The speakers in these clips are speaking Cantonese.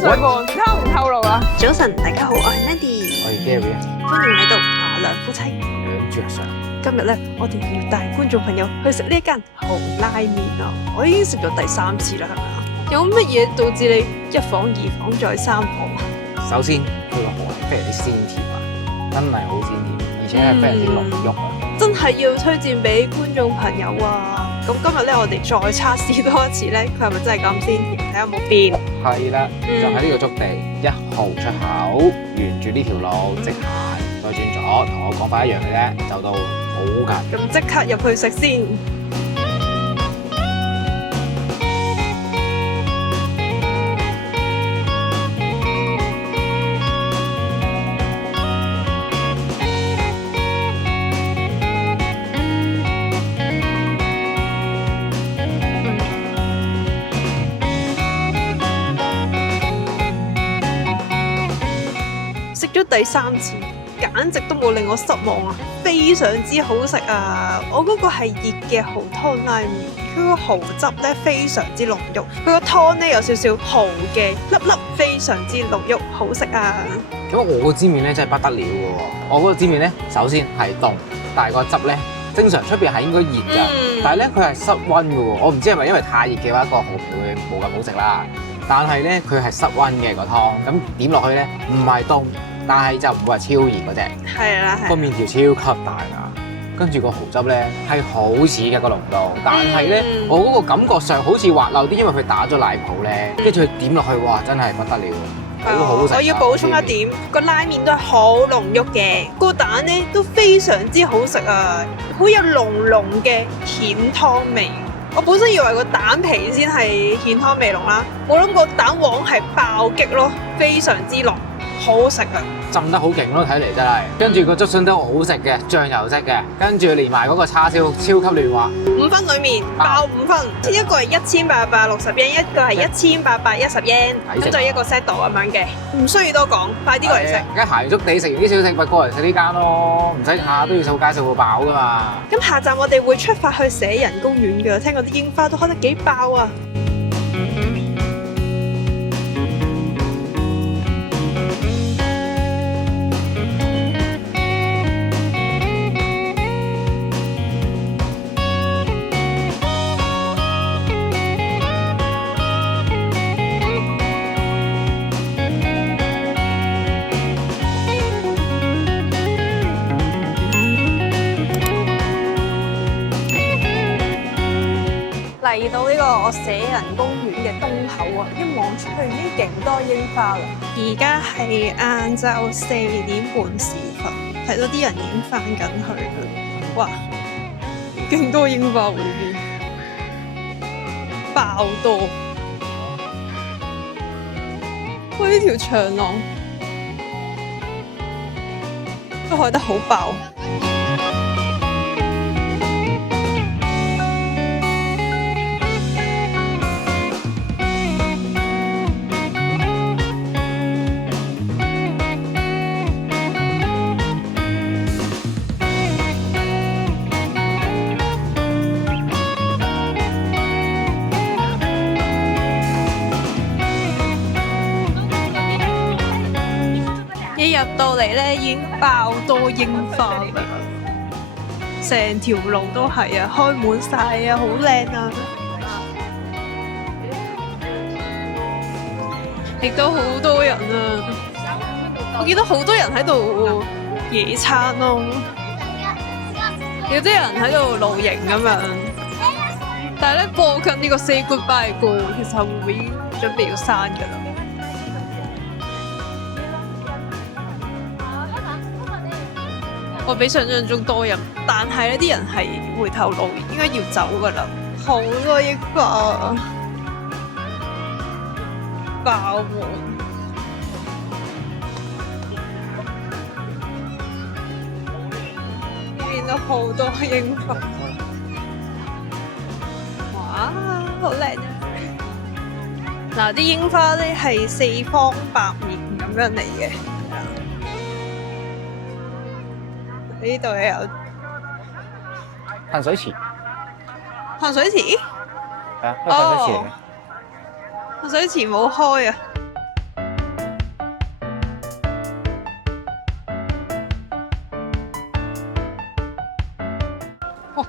我上課透唔透露啊？早晨，大家好，我係 Mandy，我係 Gary 啊，歡迎嚟到我兩夫妻。兩豬上。今日咧，我哋要帶觀眾朋友去食呢一間蠔拉麵啊！我已經食咗第3次啦，係咪啊？有乜嘢導致你一房、二房再三房？首先，佢個蠔係非常之鮮甜啊，真係好鮮甜，而且係非常之濃郁啊。真係要推薦俾觀眾朋友啊！咁今日咧，我哋再測試多一次咧，佢係咪真係咁鮮甜？睇下有冇變。係啦，就喺呢個築地1號出口，沿住呢條路直行，再轉左，同我講法一樣嘅啫，就到好近。咁即刻入去食先。食咗第3次，簡直都冇令我失望啊！非常之好食啊！我嗰個係熱嘅蠔湯拉麵，佢個蠔汁咧非常之濃郁，佢個湯咧有少少蠔嘅粒粒，非常之濃郁，好食啊！咁我個煎麵咧真係不得了嘅喎，我嗰個煎麵咧首先係凍，但係個汁咧正常出邊係應該熱㗎，但係咧佢係室溫嘅喎，我唔知係咪因為太熱嘅話個蠔會冇咁好食啦。但係咧，佢係室溫嘅個湯，咁點落去咧，唔係凍，但係就唔會係超熱嗰隻。係啦，係。個麵條超級大㗎，跟住個蠔汁咧係好似嘅個濃度，但係咧我嗰個感覺上好似滑溜啲，因為佢打咗奶泡咧，跟住佢點落去，哇！真係不得了，好好食。我要補充一點，個拉麵都係好濃郁嘅，個蛋咧都非常之好食啊，好有濃濃嘅蜆湯味。我本身以為個蛋皮先係蜆湯味濃啦，冇諗過蛋黃係爆擊咯，非常之濃，好食啊！浸得好勁咯，睇嚟真係。跟住個竹筍都好食嘅，醬油色嘅，跟住連埋嗰個叉燒超級嫩滑。5分裡面爆5分，一個係1860 yen， 一個係1810 yen， 咁就一個 set 咁樣嘅，唔需要多講，快啲過嚟食。而家行足地食完啲小食，咪過嚟食呢間咯，唔使下下都要掃街掃到飽噶嘛。咁下站我哋會出發去社人公園㗎，聽講啲櫻花都開得幾爆啊！嚟到呢個我社人公園嘅東口啊，一望出去已經勁多櫻花啦。而家係晏晝4點半時分，睇到啲人已經翻緊去啦。哇，勁多櫻花喎呢邊，爆多！哇，呢條長廊都開得好爆。一入到嚟咧，已經爆多櫻花啦，成條路都係啊，開滿晒啊，好靚啊！亦都好多人啊，我見到好多人喺度野餐咯，有啲人喺度露營咁樣，但係咧播緊呢個 Say Goodbye 嘅歌，其實會唔會已經準備要閂㗎啦？我比想象中多人，但係呢啲人係回頭路，應該要走噶啦。好多櫻花啊，爆滿！呢邊都好多櫻花，哇，好靚啊！嗱，啲櫻花咧係4方8面咁樣嚟嘅。呢度又有噴水池，噴水池？係啊，噴水池嚟嘅。噴水池冇開啊！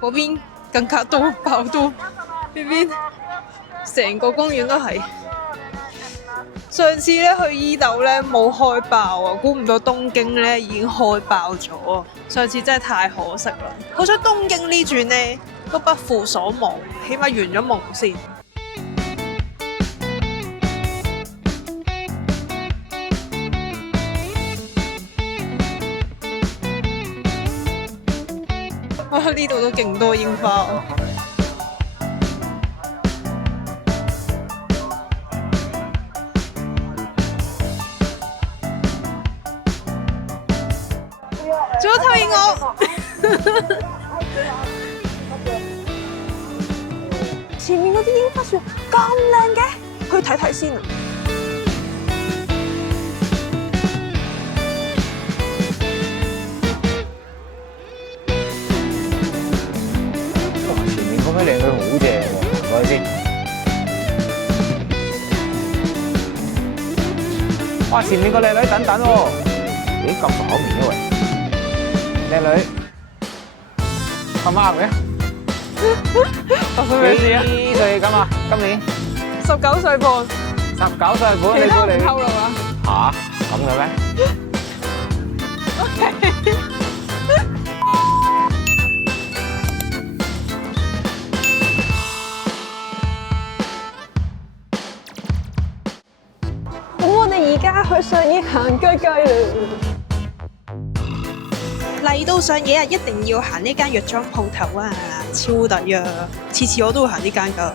嗰邊更加多爆多，呢邊成個公園都係。上次咧去伊豆咧冇開爆啊，估唔到東京咧已經開爆咗啊！上次真係太可惜啦。好彩東京呢轉咧都不負所望，起碼圓咗夢先。哇！呢度都勁多櫻花啊！做乜推我？前面嗰啲櫻花樹咁靚嘅，去睇睇先啊！前面嗰位靚女好正喎，睇先。哇！前面個靚女等等喎，咦咁熟口面嘅喂，靚女咁啱嘅，發生咩事啊？幾歲咁啊？今年19歲半， 19歲半，你其他過嚟唔透露啊？嚇咁嘅咩？咁我哋而家去上野行街啦。嚟到上野啊，一定要行呢間藥妝鋪頭啊，超抵啊！次次我都會行呢間㗎。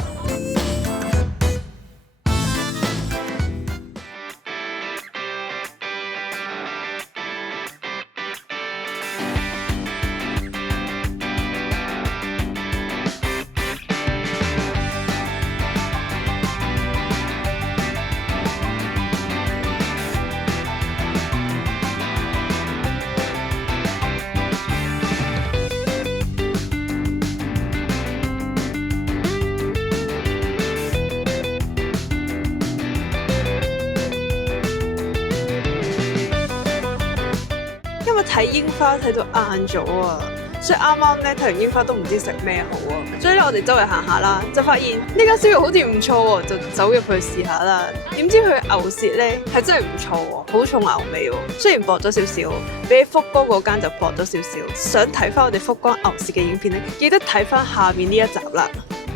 因為睇櫻花睇到晏咗啊，所以啱啱咧睇完櫻花都唔知食咩好啊，所以咧我哋周圍行下啦，就發現呢間燒肉好似唔錯喎，就走入去試下啦。點知佢牛舌咧係真係唔錯喎，好重牛味喎，雖然薄咗少少，比起福岡嗰間就薄咗少少。想睇翻我哋福岡牛舌嘅影片咧，記得睇翻下面呢一集啦。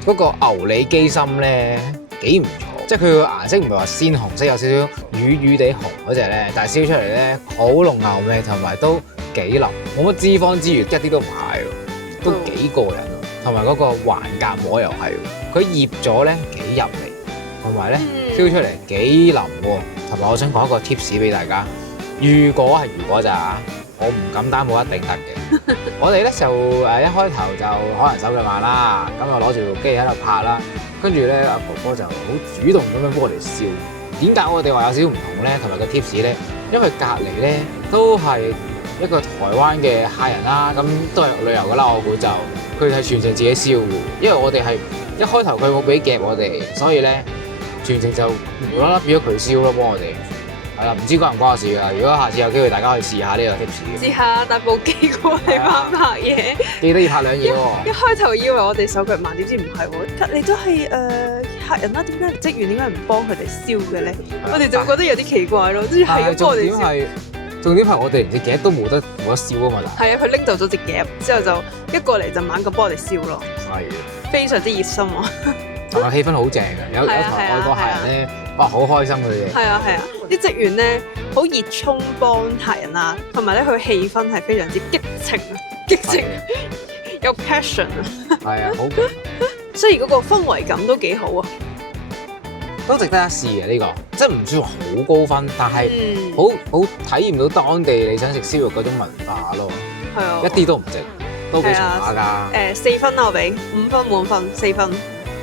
嗰個牛脷雞心咧幾唔錯，即係佢個顏色唔係話鮮紅色，有少少瘀瘀地紅嗰隻咧，但係燒出嚟咧好濃牛味，同埋都幾腍，冇乜脂肪之餘，一啲都唔係喎，都幾過癮喎。同埋嗰個橫膈膜又係喎，佢醃咗咧幾入味，同埋咧燒出嚟幾腍喎。同埋我想講一個 tips 俾大家，如果咋，我唔敢擔保一定得嘅。我哋咧就一開頭就可能手腳慢啦，咁就攞住部機喺度拍啦，跟住咧阿哥哥就好主動咁樣幫我哋燒。點解我哋話有少少唔同咧？同埋個 tips 咧，因為隔離咧都係一個台灣嘅客人啦，咁都係旅遊噶啦，我估就佢係全程自己燒嘅，因為我哋係一開頭佢冇俾夾我哋，所以咧全程就無啦啦變咗佢燒咯，幫我哋。係啦，唔知關唔關我事㗎？如果下次有機會，大家可以試下呢個 tips。試下帶部機過嚟翻拍嘢，記得要拍兩嘢喎。一開頭以為我哋手腳慢，點知唔係喎。隔離都係客人啦，點解職員點解唔幫佢哋燒嘅咧？我哋就覺得有啲奇怪咯，跟住係咁幫我哋燒。重點係我哋連隻夾都冇得燒啊嘛！係啊，佢拎走咗隻夾，之後就一過嚟就猛咁幫我哋燒咯。係。非常之熱心啊！同埋氣氛好正嘅，有台外國客人咧，哇好開心佢哋。係啊，啲職員咧好熱衷幫客人啊，同埋咧佢氣氛係非常之激情，有 passion 啊。係啊，好。所以嗰個氛圍感都幾好啊，都值得一試嘅呢個，即係唔算好高分，但係好體驗到當地你想食燒肉嗰種文化咯。係啊，一啲都唔值，都幾重下㗎。4分啦，我俾5分滿分4分。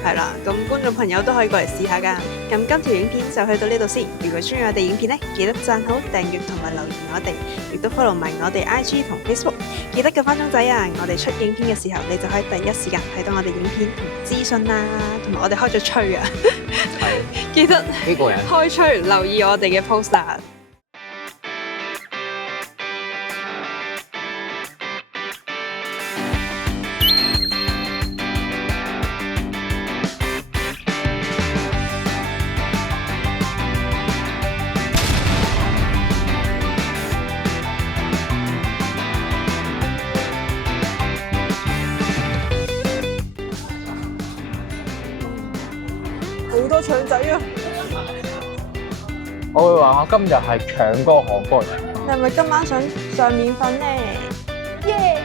係啦，咁觀眾朋友都可以過嚟試下㗎。咁今條影片就去到呢度先。如果中意我哋影片咧，記得讚好、訂閱同埋留言我哋，亦都 follow 埋我哋 IG 同 Facebook。記得撳返鐘仔啊！我哋出影片嘅時候，你就可以第一時間睇到我哋影片同資訊啦，同埋我哋開咗吹啊！記得幾過癮，開吹，留意我哋嘅 post 啦。好多腸仔啊！我會話我今日係搶嗰個韓國人。你係咪今晚想上麵粉呢？耶！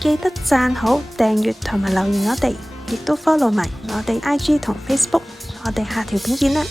記得讚好、訂閱同埋留言我哋，亦都 follow 埋我哋 IG 同 Facebook，我哋下條片見啦！